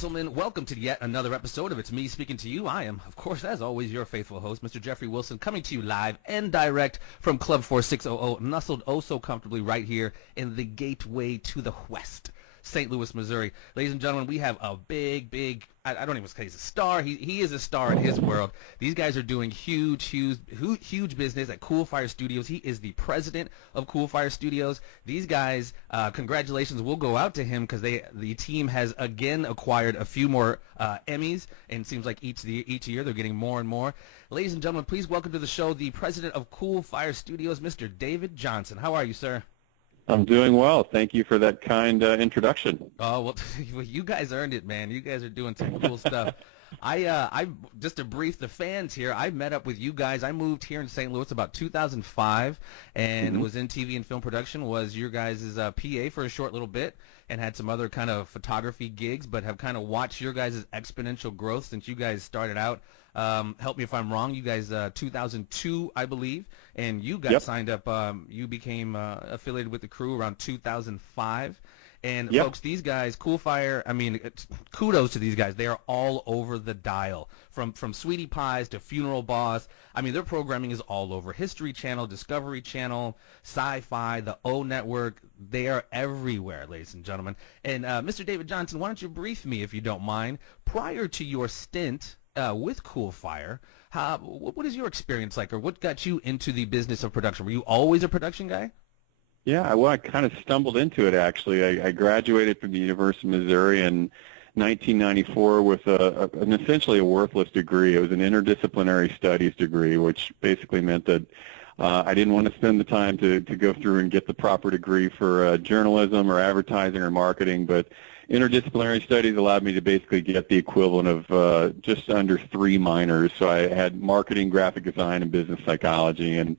gentlemen, welcome to yet another episode of It's Me Speaking to You. I am, of course, as always, your faithful host, Mr. Jeffrey Wilson, coming to you live and direct from Club 4600, nestled oh so comfortably right here in the gateway to the west, St. Louis, Missouri. Ladies and gentlemen, we have a big, I don't even say he's a star. He is a star in his world. These guys are doing huge business at Coolfire Studios. He is the president of Coolfire Studios. These guys, congratulations will go out to him because the team has again acquired a few more Emmys, and it seems like each year they're getting more and more. Ladies and gentlemen, please welcome to the show the president of Coolfire Studios, Mr. David Johnson. How are you, sir? I'm doing well. Thank you for that kind introduction. Oh, well, you guys earned it, man. You guys are doing some cool stuff. I just to brief the fans here, I met up with you guys. I moved here in St. Louis about 2005 and was in TV and film production, was your guys' PA for a short little bit, and had some other kind of photography gigs, but have kind of watched your guys' exponential growth since you guys started out. Help me if I'm wrong. You guys, 2002, I believe, and you got signed up. You became affiliated with the crew around 2005. And folks, these guys, Coolfire, I mean, kudos to these guys. They are all over the dial, from Sweetie Pies to Funeral Boss. I mean, their programming is all over. History Channel, Discovery Channel, Sci-Fi, the O Network. They are everywhere, ladies and gentlemen. And Mr. David Johnson, why don't you brief me, if you don't mind, prior to your stint with Coolfire, what is your experience like, or what got you into the business of production? Were you always a production guy? Yeah, well, I kind of stumbled into it, actually. I graduated from the University of Missouri in 1994 with essentially a worthless degree. It was an interdisciplinary studies degree, which basically meant that I didn't want to spend the time to go through and get the proper degree for journalism or advertising or marketing, but interdisciplinary studies allowed me to basically get the equivalent of just under 3 minors. So I had marketing, graphic design, and business psychology, and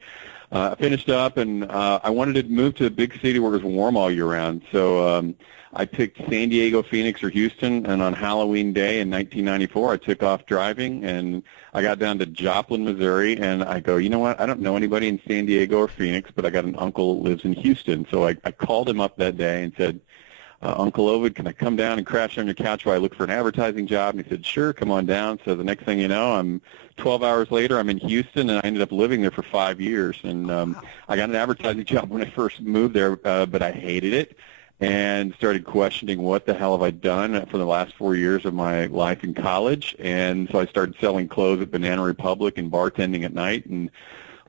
I finished up, and I wanted to move to a big city where it was warm all year round. So I picked San Diego, Phoenix, or Houston, and on Halloween Day in 1994, I took off driving, and I got down to Joplin, Missouri, and I go, you know what, I don't know anybody in San Diego or Phoenix, but I got an uncle that lives in Houston. So I called him up that day and said, Uncle Ovid, can I come down and crash on your couch while I look for an advertising job? And he said, sure, come on down. So the next thing you know, 12 hours later, I'm in Houston, and I ended up living there for 5 years. And I got an advertising job when I first moved there, but I hated it and started questioning what the hell have I done for the last 4 years of my life in college. And so I started selling clothes at Banana Republic and bartending at night. And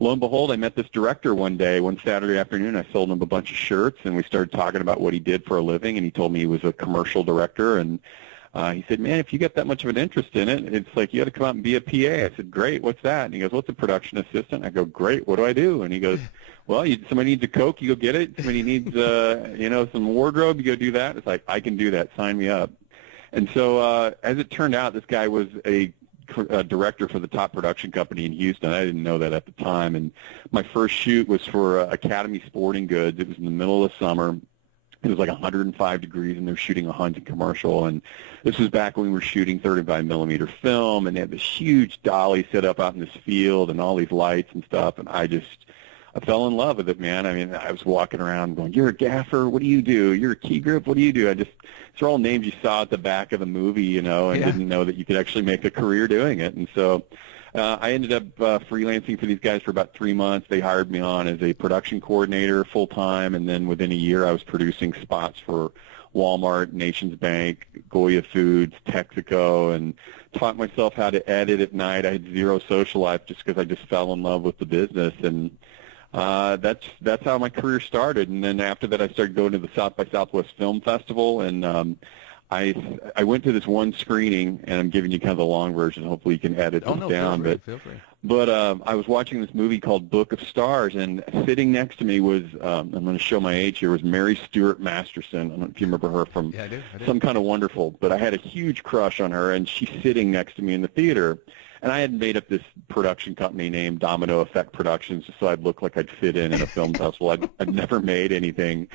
lo and behold, I met this director one Saturday afternoon. I sold him a bunch of shirts, and we started talking about what he did for a living, and he told me he was a commercial director, and he said, man, if you get that much of an interest in it, it's like you got to come out and be a PA. I said, great, what's that? And he goes, what's a production assistant? I go, great, what do I do? And he goes, well, somebody needs a Coke, you go get it. Somebody needs, some wardrobe, you go do that. It's like, I can do that, sign me up. And so as it turned out, this guy was a director for the top production company in Houston. I didn't know that at the time. And my first shoot was for Academy Sporting Goods. It was in the middle of summer. It was like 105 degrees, and they were shooting a hunting commercial. And this was back when we were shooting 35-millimeter film, and they had this huge dolly set up out in this field and all these lights and stuff. And I fell in love with it, man. I mean, I was walking around going, you're a gaffer, what do you do? You're a key grip, what do you do? These are all names you saw at the back of the movie, and didn't know that you could actually make a career doing it. And so I ended up freelancing for these guys for about 3 months. They hired me on as a production coordinator full-time, and then within a year I was producing spots for Walmart, Nations Bank, Goya Foods, Texaco, and taught myself how to edit at night. I had zero social life just because I just fell in love with the business, and that's how my career started. And then after that, I started going to the South by Southwest Film Festival, and I went to this one screening, and I'm giving you kind of the long version. Hopefully you can edit this down. Feel free. But I was watching this movie called Book of Stars, and sitting next to me was, I'm going to show my age here, was Mary Stuart Masterson. I don't know if you remember her from I do. Some Kind of Wonderful. But I had a huge crush on her, and she's sitting next to me in the theater. And I had made up this production company named Domino Effect Productions just so I'd look like I'd fit in a film festival. I'd never made anything.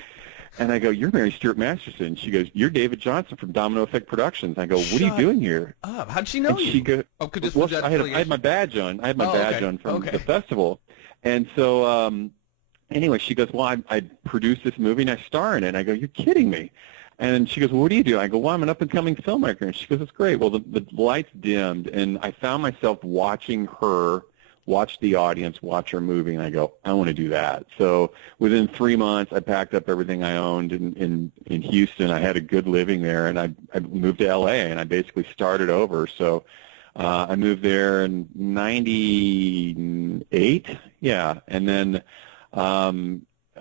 And I go, you're Mary Stuart Masterson. She goes, you're David Johnson from Domino Effect Productions. I go, what are you doing here? How'd she know and you? She goes, I had my badge on. I had my badge on from the festival. And so anyway, she goes, well, I produced this movie and I star in it. And I go, you're kidding me. And she goes, well, what do you do? I go, well, I'm an up-and-coming filmmaker. And she goes, that's great. Well, the lights dimmed, and I found myself watching her watch the audience, watch her movie, and I go, I want to do that. So within 3 months, I packed up everything I owned in Houston. I had a good living there, and I moved to L.A., and I basically started over. So I moved there in 98, yeah, and then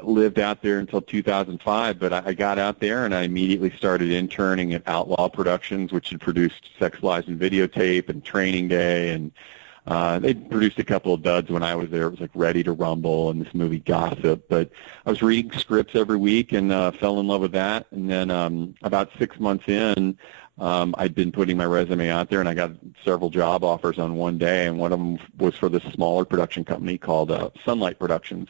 lived out there until 2005, but I got out there and I immediately started interning at Outlaw Productions, which had produced Sex, Lies, and Videotape and Training Day, and they produced a couple of duds when I was there. It was like Ready to Rumble and this movie Gossip, but I was reading scripts every week and fell in love with that, and then about 6 months in, I'd been putting my resume out there, and I got several job offers on one day, and one of them was for this smaller production company called Sunlight Productions.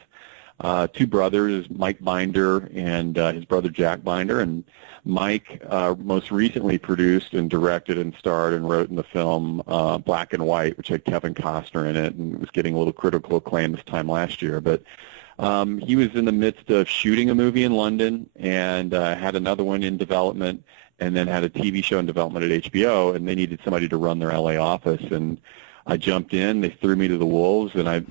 Two brothers, Mike Binder and his brother Jack Binder, and Mike most recently produced and directed and starred and wrote in the film Black and White, which had Kevin Costner in it, and was getting a little critical acclaim this time last year. But he was in the midst of shooting a movie in London and had another one in development, and then had a TV show in development at HBO, and they needed somebody to run their LA office. And I jumped in. They threw me to the wolves, and I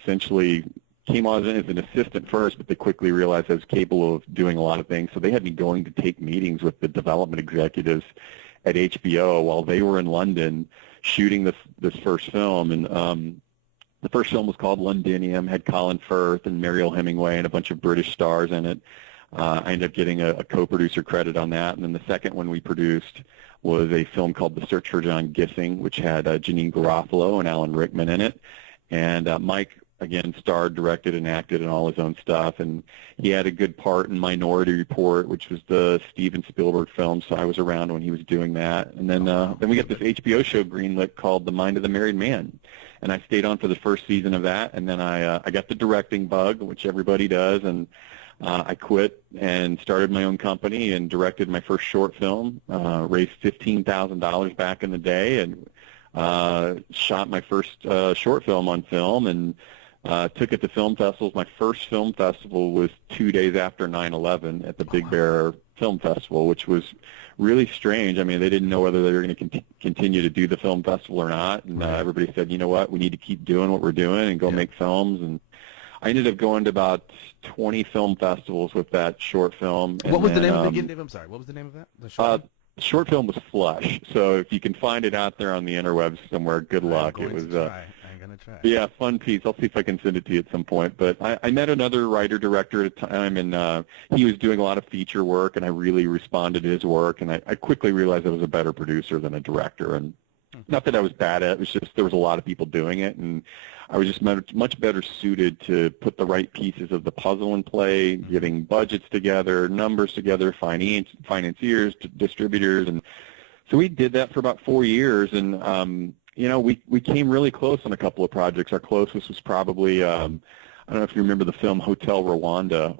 essentially came on as an assistant first, but they quickly realized I was capable of doing a lot of things. So they had me going to take meetings with the development executives at HBO while they were in London shooting this first film. And the first film was called Londinium, had Colin Firth and Mariel Hemingway and a bunch of British stars in it. I ended up getting a co-producer credit on that. And then the second one we produced was a film called The Search for John Gissing, which had Janine Garofalo and Alan Rickman in it. And Mike, again, starred, directed, and acted in all his own stuff, and he had a good part in Minority Report, which was the Steven Spielberg film, so I was around when he was doing that. And then we got this HBO show greenlit called The Mind of the Married Man, and I stayed on for the first season of that, and then I got the directing bug, which everybody does, and I quit and started my own company and directed my first short film, raised $15,000 back in the day, and shot my first short film on film, and took it to film festivals. My first film festival was 2 days after 9/11 at the Big Bear Film Festival, which was really strange. I mean, they didn't know whether they were going to continue to do the film festival or not, and everybody said, you know what, we need to keep doing what we're doing and go make films. And I ended up going to about 20 film festivals with that short film. What was the name of the I'm sorry, what was the name of that? The short film? Short film was Flush. So if you can find it out there on the interwebs somewhere, good luck. It was I'm gonna try. Yeah, fun piece. I'll see if I can send it to you at some point. But I met another writer-director at a time, and he was doing a lot of feature work, and I really responded to his work, and I quickly realized I was a better producer than a director. And not that I was bad at it, it was just there was a lot of people doing it, and I was just much better suited to put the right pieces of the puzzle in play, getting budgets together, numbers together, financiers, distributors. And so we did that for about 4 years, and we came really close on a couple of projects. Our closest was probably, I don't know if you remember the film Hotel Rwanda,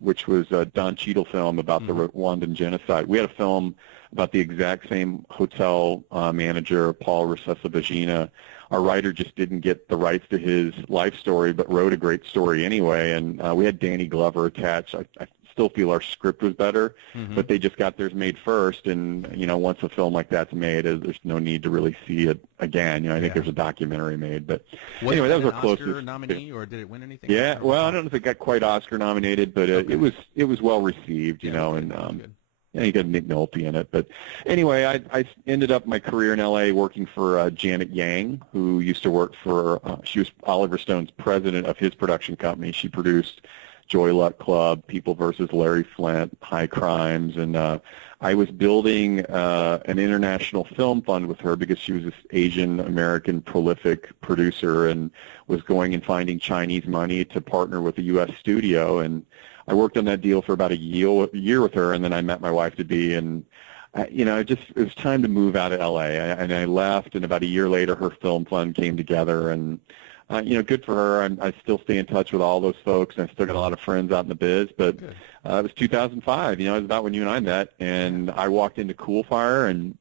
which was a Don Cheadle film about the Rwandan genocide. We had a film about the exact same hotel manager, Paul Rusesabagina. Our writer just didn't get the rights to his life story, but wrote a great story anyway. And we had Danny Glover attached. I still feel our script was better, but they just got theirs made first. And, once a film like that's made, there's no need to really see it again. I think there's a documentary made. But anyway, that was our closest. Oscar nominee, or did it win anything? Yeah, well, I don't know if it got quite Oscar nominated, but it was well received, and you got Nick Nolte in it. But anyway, I ended up my career in L.A. working for Janet Yang, who used to work for, she was Oliver Stone's president of his production company. She produced Joy Luck Club, People versus Larry Flint, High Crimes, and I was building an international film fund with her because she was this Asian-American prolific producer and was going and finding Chinese money to partner with a U.S. studio. And I worked on that deal for about a year with her, and then I met my wife-to-be, and it was time to move out of L.A. And I left, and about a year later, her film fund came together, and good for her. I still stay in touch with all those folks, and I still got a lot of friends out in the biz. But it was 2005. It was about when you and I met, and I walked into Coolfire, and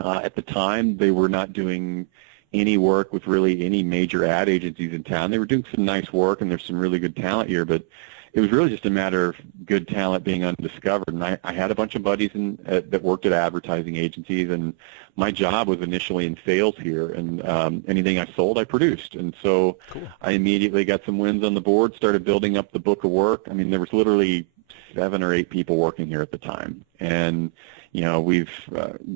at the time they were not doing any work with really any major ad agencies in town. They were doing some nice work, and there's some really good talent here, but it was really just a matter of good talent being undiscovered. And I had a bunch of buddies that worked at advertising agencies, and my job was initially in sales here, and anything I sold, I produced. And so Cool. I immediately got some wins on the board, started building up the book of work. I mean, there was literally 7 or 8 people working here at the time. And, we've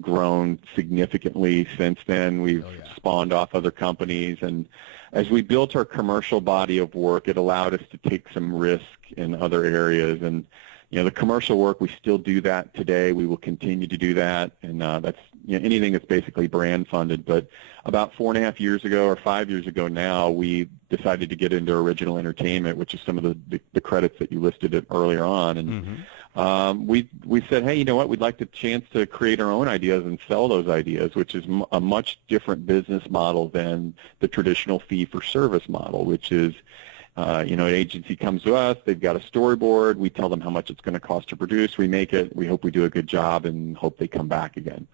grown significantly since then. We've spawned off other companies. And as we built our commercial body of work, it allowed us to take some risk in other areas. And, the commercial work, we still do that today. We will continue to do that. And that's anything that's basically brand funded. But about 4.5 years ago or 5 years ago now, we decided to get into original entertainment, which is some of the credits that you listed earlier on. And we said, hey, you know what? We'd like the chance to create our own ideas and sell those ideas, which is a much different business model than the traditional fee-for-service model, which is, an agency comes to us, they've got a storyboard, we tell them how much it's going to cost to produce, we make it, we hope we do a good job, and hope they come back again.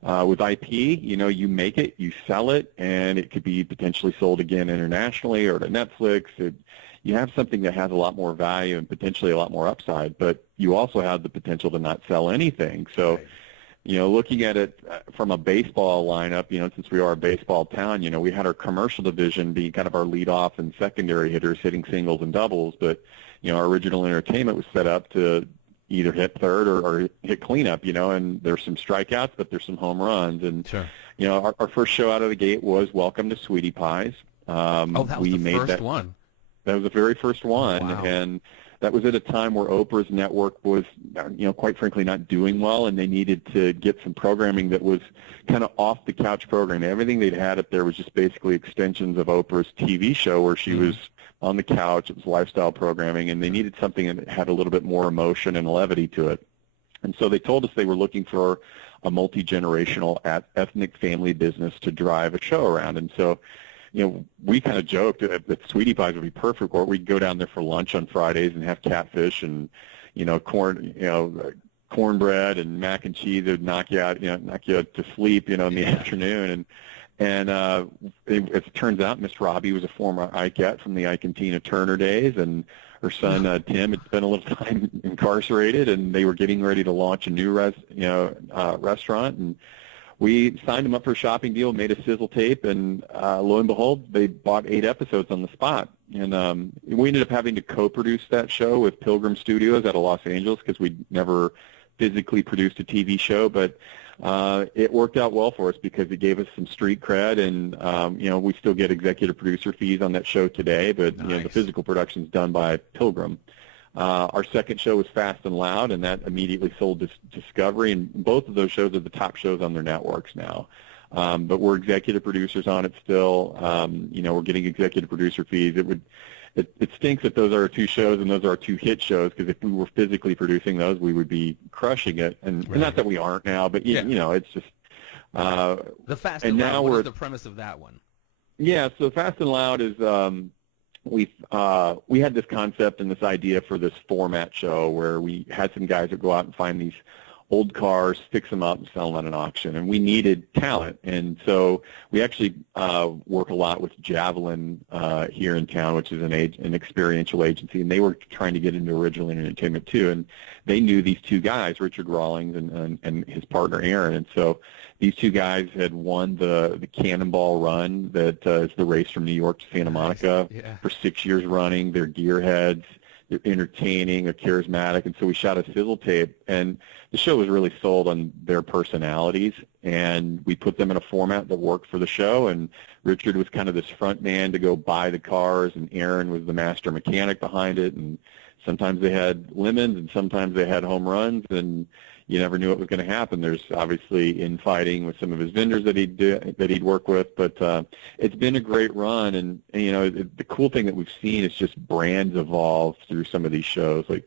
With IP, you make it, you sell it, and it could be potentially sold again internationally or to Netflix. You have something that has a lot more value and potentially a lot more upside, but you also have the potential to not sell anything. So, looking at it from a baseball lineup, since we are a baseball town, we had our commercial division being kind of our leadoff and secondary hitters hitting singles and doubles, but, our original entertainment was set up to either hit third or hit cleanup, and there's some strikeouts, but there's some home runs. And, Sure. Our first show out of the gate was Welcome to Sweetie Pies. That was the first one. That was the very first one. Wow. And that was at a time where Oprah's network was, quite frankly, not doing well, and they needed to get some programming that was kind of off-the-couch programming. Everything they'd had up there was just basically extensions of Oprah's TV show where she was on the couch. It was lifestyle programming, and they needed something that had a little bit more emotion and levity to it. And so they told us they were looking for a multi-generational ethnic family business to drive a show around. And so, we kind of joked that Sweetie Pies would be perfect, or we'd go down there for lunch on Fridays and have catfish and, cornbread and mac and cheese. It would knock you out to sleep, in the afternoon. And as it turns out, Miss Robbie was a former Ikeette from the Ike and Tina Turner days, and her son Tim had spent a little time incarcerated, and they were getting ready to launch a new restaurant. And we signed them up for a shopping deal, made a sizzle tape, and lo and behold, they bought 8 episodes on the spot. And we ended up having to co-produce that show with Pilgrim Studios out of Los Angeles because we'd never physically produced a TV show. But it worked out well for us because it gave us some street cred, and we still get executive producer fees on that show today. But Nice. the physical production's done by Pilgrim. Our second show was Fast and Loud, and that immediately sold to Discovery, and both of those shows are the top shows on their networks now. But we're executive producers on it still. We're getting executive producer fees. It stinks that those are our 2 shows and those are our 2 hit shows, because if we were physically producing those, we would be crushing it. And not that we aren't now, but it's just. The Fast and Loud. What is the premise of that one? Yeah, so Fast and Loud is. We had this concept and this idea for this format show where we had some guys that go out and find these old cars, fix them up, and sell them at an auction. And we needed talent. And so we actually work a lot with Javelin here in town, which is an experiential agency. And they were trying to get into original entertainment too. And they knew these 2 guys, Richard Rawlings and his partner Aaron. And so these 2 guys had won the Cannonball Run, that is the race from New York to Santa Monica, for 6 years running. They're gearheads. They're entertaining, they're charismatic, and so we shot a sizzle tape, and the show was really sold on their personalities, and we put them in a format that worked for the show, and Richard was kind of this front man to go buy the cars, and Aaron was the master mechanic behind it, and sometimes they had lemons, and sometimes they had home runs, and you never knew what was going to happen. There's obviously infighting with some of his vendors that he'd work with, but it's been a great run. And the cool thing that we've seen is just brands evolve through some of these shows. Like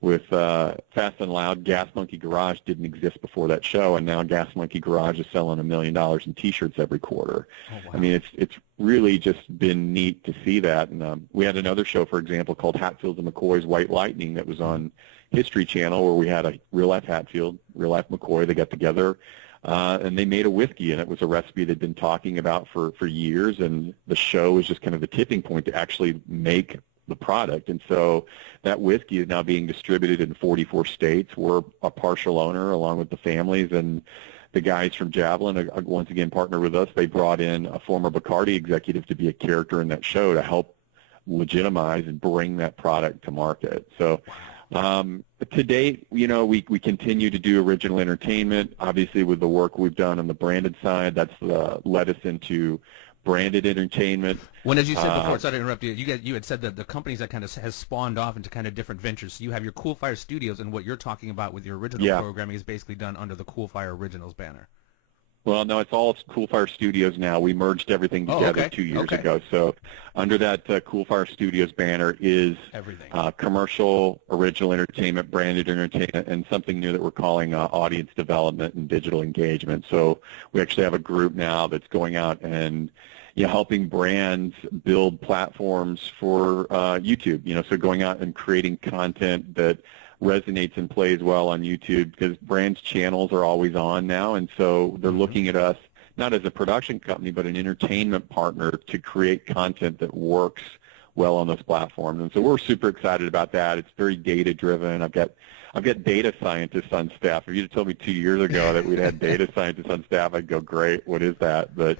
with Fast and Loud, Gas Monkey Garage didn't exist before that show, and now Gas Monkey Garage is selling $1 million in T-shirts every quarter. Oh, wow. I mean, it's really just been neat to see that. And we had another show, for example, called Hatfields and McCoy's White Lightning that was on History Channel, where we had a real-life Hatfield, real-life McCoy. They got together, and they made a whiskey, and it was a recipe they'd been talking about for years, and the show was just kind of the tipping point to actually make the product. And so that whiskey is now being distributed in 44 states. We're a partial owner along with the families, and the guys from Javelin, once again, partnered with us. They brought in a former Bacardi executive to be a character in that show to help legitimize and bring that product to market. So to date, we continue to do original entertainment. Obviously, with the work we've done on the branded side, that's led us into branded entertainment. When, as you said before, sorry to interrupt you, you had said that the companies that kind of has spawned off into kind of different ventures. So you have your Coolfire Studios, and what you're talking about with your original programming is basically done under the Coolfire Originals banner. Well, no, it's all Coolfire Studios now. We merged everything together 2 years ago. So under that Coolfire Studios banner is everything. Commercial, original entertainment, branded entertainment, and something new that we're calling audience development and digital engagement. So we actually have a group now that's going out and helping brands build platforms for YouTube. So going out and creating content that resonates and plays well on YouTube, because brands' channels are always on now, and so they're looking at us not as a production company but an entertainment partner to create content that works well on those platforms. And so we're super excited about that. It's very data-driven. I've got data scientists on staff. If you'd told me 2 years ago that we'd had data scientists on staff, I'd go, great, what is that? But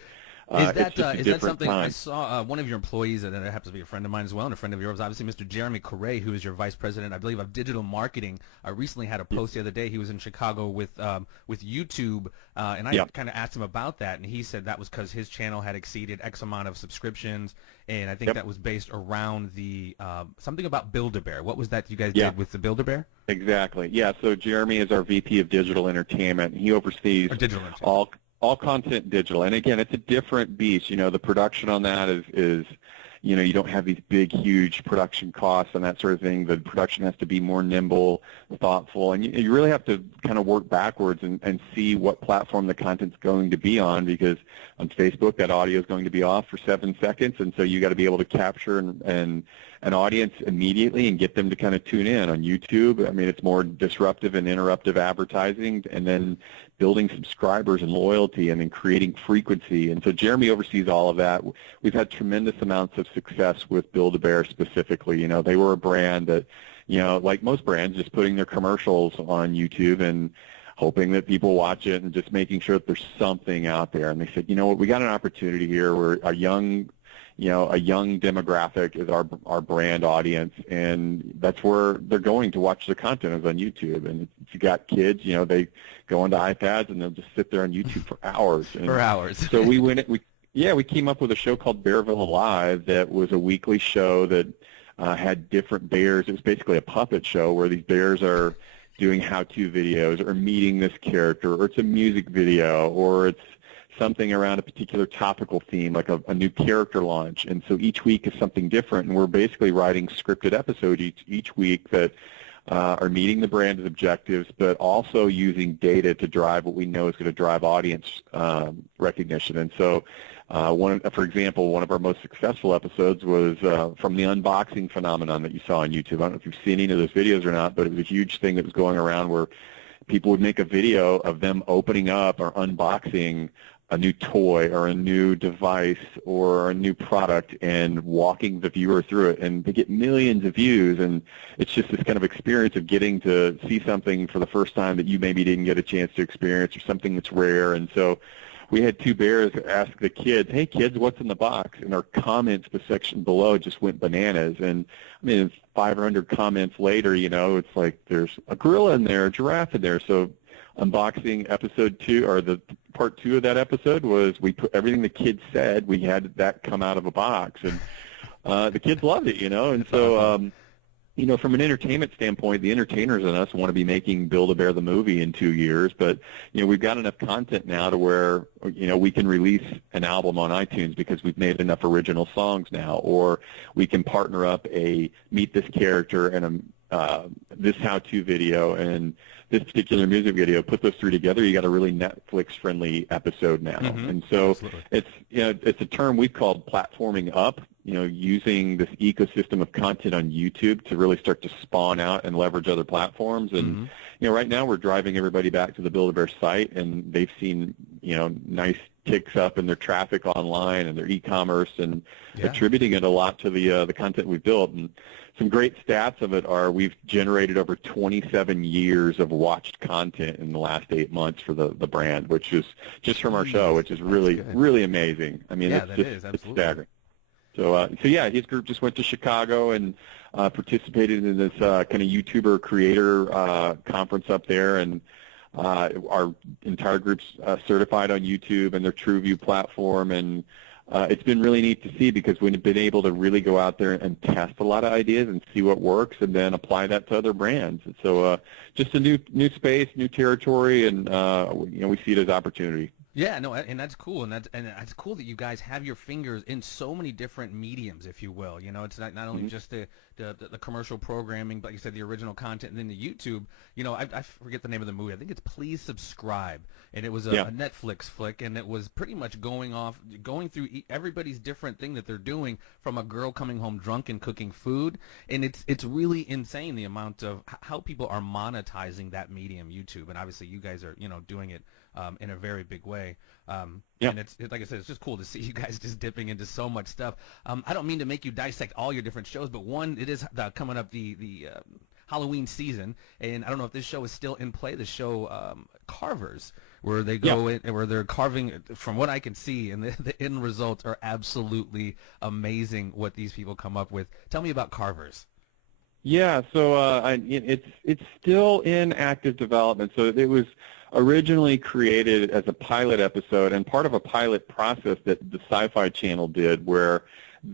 is that something time. I saw one of your employees, and it happens to be a friend of mine as well, and a friend of yours, obviously, Mr. Jeremy Coures, who is your vice president, I believe, of digital marketing. I recently had a post the other day. He was in Chicago with YouTube, and I kind of asked him about that, and he said that was because his channel had exceeded X amount of subscriptions, and I think that was based around the something about Build-A-Bear. What was that you guys did with the Build-A-Bear? Exactly. Yeah. So Jeremy is our VP of digital entertainment. He oversees all content digital. And again, it's a different beast. The production on that is you don't have these big, huge production costs and that sort of thing. The production has to be more nimble, thoughtful, and you really have to kind of work backwards and see what platform the content's going to be on, because on Facebook, that audio is going to be off for 7 seconds, and so you got to be able to capture an audience immediately and get them to kind of tune in. On YouTube, I mean, it's more disruptive and interruptive advertising, and then building subscribers and loyalty, and then creating frequency. And so Jeremy oversees all of that. We've had tremendous amounts of success with Build-A-Bear specifically. They were a brand that, like most brands, just putting their commercials on YouTube and hoping that people watch it and just making sure that there's something out there. And they said, what, we got an opportunity here. We're a young demographic is our brand audience, and that's where they're going to watch the content is on YouTube. And if you got kids, they go onto iPads and they'll just sit there on YouTube for hours. So we came up with a show called Bearville Alive that was a weekly show that had different bears. It was basically a puppet show where these bears are doing how-to videos or meeting this character, or it's a music video, or it's something around a particular topical theme, like a new character launch. And so each week is something different, and we're basically writing scripted episodes each week that are meeting the brand's objectives, but also using data to drive what we know is going to drive audience recognition. And so for example, one of our most successful episodes was from the unboxing phenomenon that you saw on YouTube. I don't know if you've seen any of those videos or not, but it was a huge thing that was going around where people would make a video of them opening up or unboxing a new toy or a new device or a new product and walking the viewer through it, and they get millions of views. And it's just this kind of experience of getting to see something for the first time that you maybe didn't get a chance to experience, or something that's rare. And so we had two bears ask the kids, "Hey kids, what's in the box?" And our comments, the section below, just went bananas. And I mean, 500 comments later, it's like there's a gorilla in there, a giraffe in there. So unboxing episode 2, or the part 2 of that episode, was we put everything the kids said, we had that come out of a box, and the kids loved it, And so from an entertainment standpoint, the entertainers in us want to be making Build-A-Bear the movie in 2 years, but we've got enough content now to where we can release an album on iTunes because we've made enough original songs now, or we can partner up a meet this character and this how-to video and this particular music video. Put those 3 together, you got a really Netflix-friendly episode now. And so it's a term we've called platforming up. Using this ecosystem of content on YouTube to really start to spawn out and leverage other platforms. And right now we're driving everybody back to the Build-A-Bear site, and they've seen nice ticks up in their traffic online and their e-commerce, and attributing it a lot to the content we've built. And some great stats of it are we've generated over 27 years of watched content in the last 8 months for the brand, which is just from our show, which is really amazing. I mean, it's staggering. So yeah, his group just went to Chicago and participated in this kind of YouTuber creator conference up there, and our entire group's certified on YouTube and their TrueView platform, and it's been really neat to see because we've been able to really go out there and test a lot of ideas and see what works, and then apply that to other brands. So just a new space, new territory, and we see it as opportunity. Yeah, no, and that's cool, and it's cool that you guys have your fingers in so many different mediums, if you will. It's not only just the commercial programming, but like you said, the original content, and then the YouTube. I forget the name of the movie. I think it's Please Subscribe, and it was a Netflix flick, and it was pretty much going through everybody's different thing that they're doing, from a girl coming home drunk and cooking food, and it's really insane the amount of how people are monetizing that medium, YouTube, and obviously you guys are doing it in a very big way. And it's like I said, it's just cool to see you guys just dipping into so much stuff. I don't mean to make you dissect all your different shows, but it is coming up the Halloween season, and I don't know if this show is still in play, the show Carvers, where they go in and where they're carving. From what I can see, and the end results are absolutely amazing what these people come up with. Tell me about Carvers. Yeah, so it's still in active development. So it was originally created as a pilot episode and part of a pilot process that the Sci-Fi Channel did, where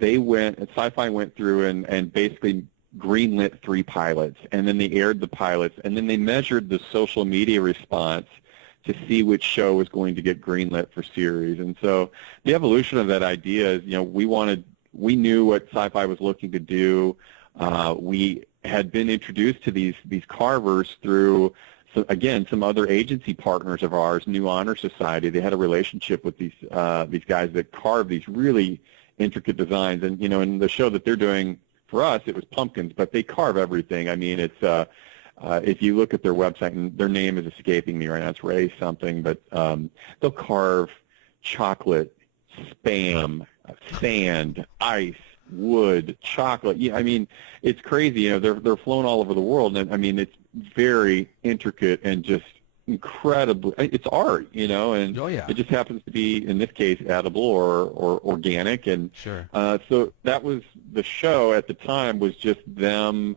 Sci-Fi went through and basically greenlit 3 pilots, and then they aired the pilots, and then they measured the social media response to see which show was going to get greenlit for series. And so the evolution of that idea is, we knew what Sci-Fi was looking to do. We had been introduced to these carvers through, some other agency partners of ours, New Honor Society. They had a relationship with these guys that carve these really intricate designs. And in the show that they're doing for us, it was pumpkins, but they carve everything. I mean, it's if you look at their website, and their name is escaping me right now, it's Ray something, but they'll carve chocolate, Spam, sand, ice, wood, chocolate. Yeah, I mean, it's crazy. They're flown all over the world, and I mean, it's very intricate and just incredibly. It's art, and it just happens to be, in this case, edible or organic. And so that was the show at the time, was just them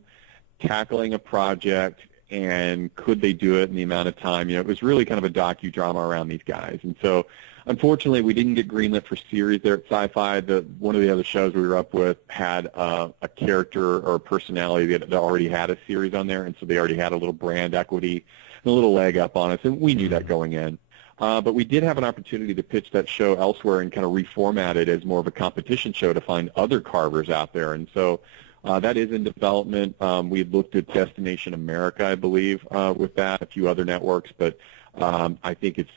tackling a project, and could they do it in the amount of time? It was really kind of a docudrama around these guys. And so unfortunately, we didn't get greenlit for series there at Sci-Fi. One of the other shows we were up with had a character or a personality that already had a series on there, and so they already had a little brand equity and a little leg up on us, and we knew that going in. But we did have an opportunity to pitch that show elsewhere and kind of reformat it as more of a competition show to find other carvers out there. And so that is in development. We looked at Destination America, I believe, with that, a few other networks, but I think it's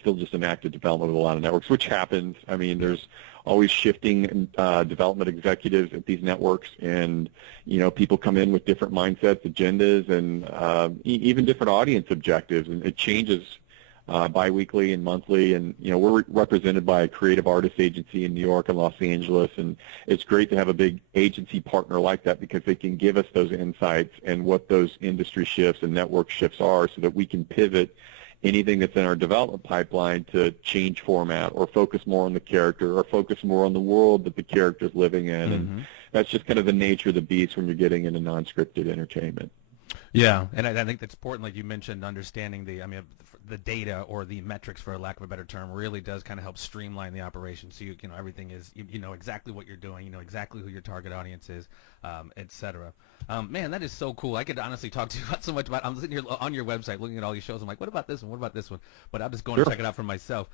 still just an active development with a lot of networks, which happens. I mean, there's always shifting development executives at these networks, and people come in with different mindsets, agendas, and even different audience objectives, and it changes biweekly and monthly. And we're represented by a creative artist agency in New York and Los Angeles, and it's great to have a big agency partner like that, because they can give us those insights and what those industry shifts and network shifts are, so that we can pivot anything that's in our development pipeline to change format, or focus more on the character, or focus more on the world that the character's living in. And that's just kind of the nature of the beast when you're getting into non-scripted entertainment. Yeah, and I think that's important, like you mentioned, understanding the data, or the metrics, for lack of a better term, really does kind of help streamline the operation. So everything is, you know exactly what you're doing, you know exactly who your target audience is, etc. Man, that is so cool. I could honestly talk to you about so much about. I'm sitting here on your website looking at all these shows. I'm like, what about this one? What about this one? But I'm just going to check it out for myself.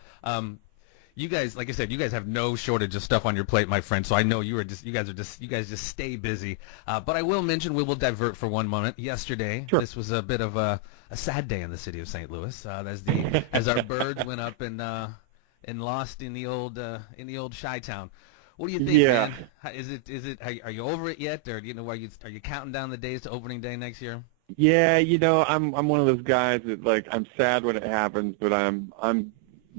You guys, like I said, you guys have no shortage of stuff on your plate, my friend. So I know you guys just stay busy. But I will mention, we will divert for one moment. Yesterday, this was a bit of a sad day in the city of St. Louis, as our birds went up and lost in the old Chi-town. What do you think, man? Is it? Are you over it yet, or are you counting down the days to opening day next year? Yeah, I'm one of those guys that like I'm sad when it happens, but I'm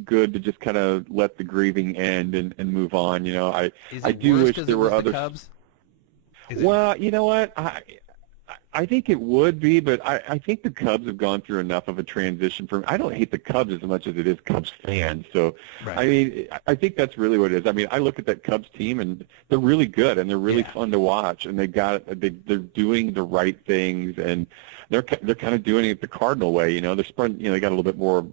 good to just kind of let the grieving end and move on. Is I it do worse wish because there it were was the other. Cubs? Well, you know what? I think it would be, but I think the Cubs have gone through enough of a transition from. I don't hate the Cubs as much as it is Cubs fans. So, Right. I mean, I think that's really what it is. I mean, I look at that Cubs team, and they're really good, and they're really fun to watch, and they're doing the right things, and they're kind of doing it the Cardinal way. They're spreading. They got a little bit more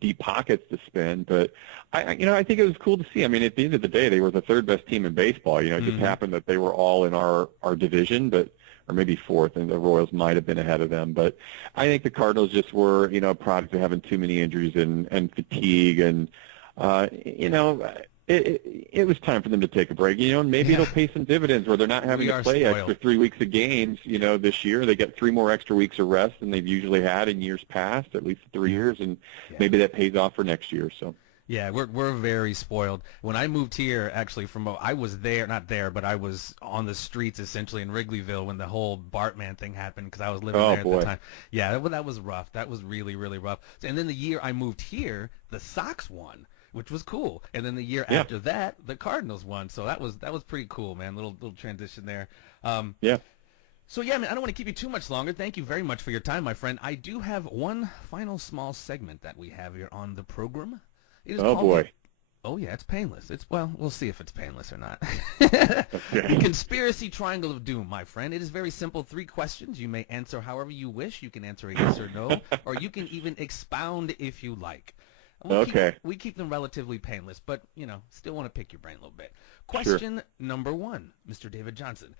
deep pockets to spend, but I think it was cool to see. I mean, at the end of the day, they were the third best team in baseball. It just happened that they were all in our division, or maybe fourth, and the Royals might have been ahead of them. But I think the Cardinals just were, a product of having too many injuries and fatigue, and it was time for them to take a break. And maybe it'll pay some dividends where they're not having to play extra 3 weeks of games. This year they get 3 more extra weeks of rest than they've usually had in years past, at least 3 years, and maybe that pays off for next year. So. Yeah, we're very spoiled. When I moved here, actually, I was there, not there, but I was on the streets essentially in Wrigleyville when the whole Bartman thing happened because I was living there at the time. Yeah, that was rough. That was really, really rough. And then the year I moved here, the Sox won, which was cool. And then the year after that, the Cardinals won. So that was pretty cool, man. Little transition there. So, man, I don't want to keep you too much longer. Thank you very much for your time, my friend. I do have one final small segment that we have here on the program. Boy. Oh, yeah, it's painless. We'll see if it's painless or not. The Conspiracy Triangle of Doom, my friend. It is very simple. 3 questions. You may answer however you wish. You can answer a yes or no, or you can even expound if you like. We keep them relatively painless, but, still want to pick your brain a little bit. Question number 1, Mr. David Johnson.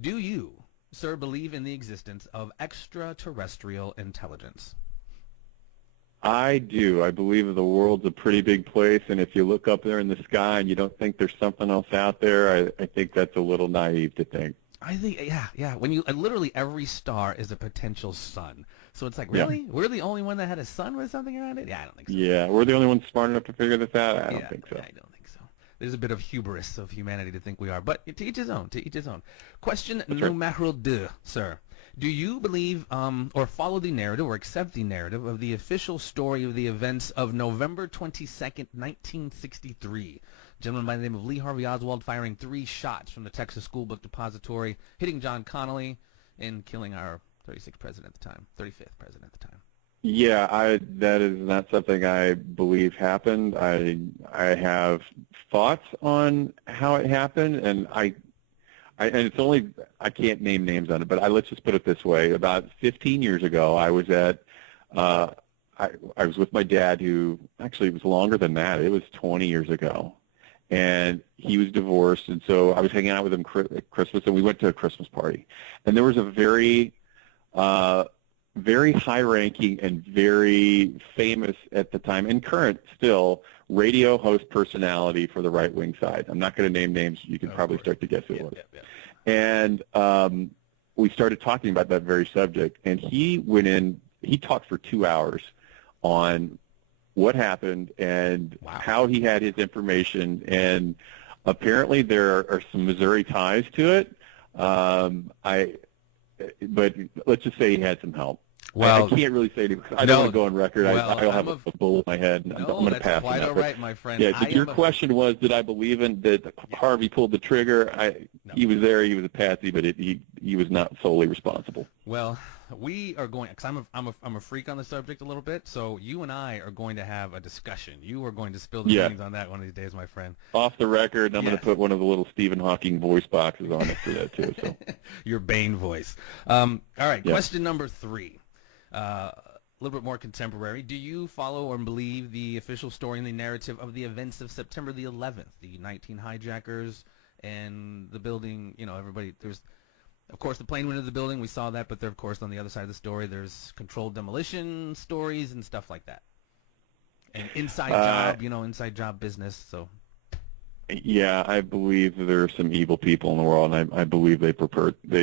Do you, sir, believe in the existence of extraterrestrial intelligence? I do. I believe the world's a pretty big place, and if you look up there in the sky and you don't think there's something else out there, I think that's a little naive to think. I think, yeah. When literally every star is a potential sun. So it's like, really? We're the only one that had a sun with something around it? Yeah, I don't think so. Yeah, we're the only ones smart enough to figure this out? I don't think so. I don't think so. There's a bit of hubris of humanity to think we are, but to each his own, Question numero 2, sir. Do you believe or follow the narrative or accept the narrative of the official story of the events of November 22nd, 1963? A gentleman by the name of Lee Harvey Oswald firing 3 shots from the Texas School Book Depository, hitting John Connally, and killing our 35th president at the time. Yeah, that is not something I believe happened. I have thoughts on how it happened, and it's only, I can't name names on it, but let's just put it this way. About 15 years ago, I was I was with my dad, who actually, it was longer than that. It was 20 years ago. And he was divorced, and so I was hanging out with him at Christmas, and we went to a Christmas party. And there was a very high-ranking and very famous at the time, and current still, radio host personality for the right-wing side. I'm not going to name names. You can probably start to guess who it was. And we started talking about that very subject, and he went in. He talked for 2 hours on what happened and how he had his information, and apparently there are some Missouri ties to it. But let's just say he had some help. Well, I can't really say it because I don't want to go on record. I'll have a bullet in my head, and I'm going to pass. Quite all right, my friend. Yeah, but your question was, did I believe that Harvey pulled the trigger? He was there. He was a patsy, but he was not solely responsible. Well, we are going, because I'm a freak on the subject a little bit, so you and I are going to have a discussion. You are going to spill the beans on that one of these days, my friend. Off the record, I'm going to put one of the little Stephen Hawking voice boxes on it for that too. So. Your Bane voice. All right, question number 3. A little bit more contemporary. Do you follow or believe the official story and the narrative of the events of September the 11th, the 19 hijackers and the building? Everybody, there's, of course, the plane went into the building. We saw that, but there, of course, on the other side of the story, there's controlled demolition stories and stuff like that. And inside job business. So. Yeah, I believe there are some evil people in the world, and I believe they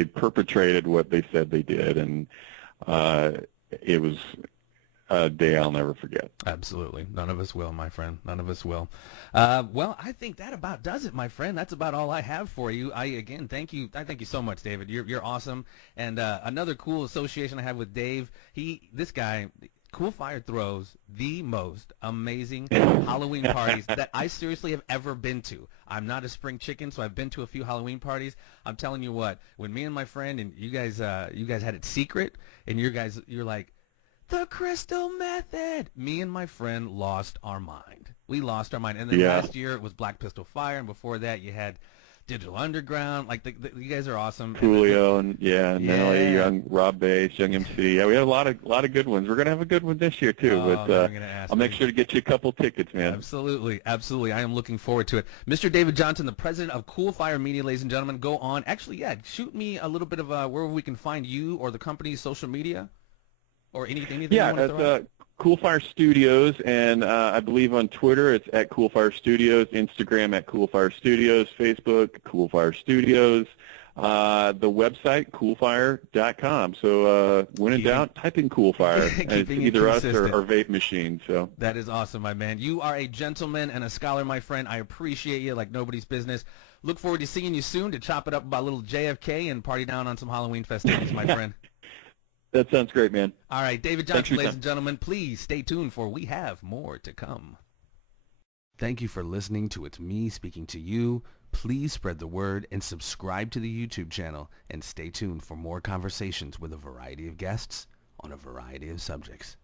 perpetrated what they said they did, and it was a day I'll never forget. Absolutely. None of us will, my friend. None of us will. Well, I think that about does it, my friend. That's about all I have for you. Again, thank you. I thank you so much, David. You're awesome. And another cool association I have with Dave, this guy, Coolfire throws the most amazing Halloween parties that I seriously have ever been to. I'm not a spring chicken, so I've been to a few Halloween parties. I'm telling you what, when me and my friend and you guys had it secret, and you're like, the Crystal Method. Me and my friend lost our mind. We lost our mind. And then last year it was Black Pistol Fire, and before that you had Digital Underground. Like you guys are awesome. Coolio and Nelly, Young Rob Bass, Young MC. Yeah, we had a lot of good ones. We're gonna have a good one this year too. But I'll make sure to get you a couple tickets, man. Absolutely. I am looking forward to it. Mr. David Johnson, the president of Coolfire Media, ladies and gentlemen, go on. Actually, shoot me a little bit of where we can find you or the company's social media or anything. Yeah, you want to throw out? Coolfire Studios, and I believe on Twitter it's at Coolfire Studios, Instagram at Coolfire Studios, Facebook Coolfire Studios, the website coolfire.com. So when in doubt, type in Coolfire, and it's either us or Vape Machine. So that is awesome, my man. You are a gentleman and a scholar, my friend. I appreciate you like nobody's business. Look forward to seeing you soon to chop it up about a little JFK and party down on some Halloween festivities, my friend. That sounds great, man. All right, David Johnson, ladies and gentlemen, please stay tuned for we have more to come. Thank you for listening to It's Me Speaking to You. Please spread the word and subscribe to the YouTube channel and stay tuned for more conversations with a variety of guests on a variety of subjects.